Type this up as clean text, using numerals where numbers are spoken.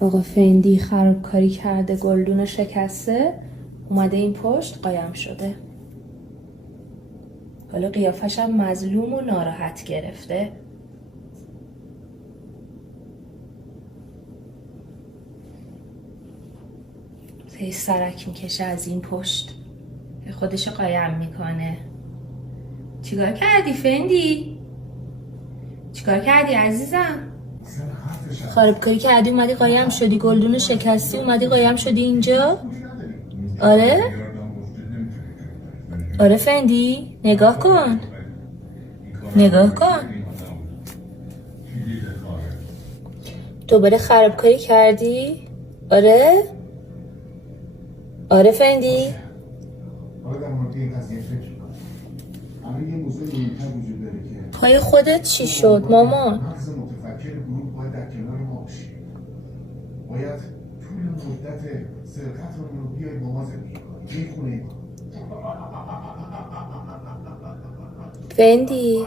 آقا فندی خرابکاری کرده، گلدون شکسته، اومده این پشت قایم شده. حالا قیافش هم مظلوم و ناراحت گرفته. هی سرک میکشه از این پشت که خودشو قایم میکنه. چیکار کردی فندی؟ چیکار کردی عزیزم؟ خرابکاری کردی اومدی قایم شدی، گلدون شکستی اومدی قایم شدی اینجا؟ آره؟ آره فندی؟ نگاه کن، نگاه کن. دوباره خرابکاری کردی؟ آره؟ آره فندی؟ پای خودت چی شد مامان؟ باید طول مدت سرقتمون رو بیای با ما زندگی کنی. فندی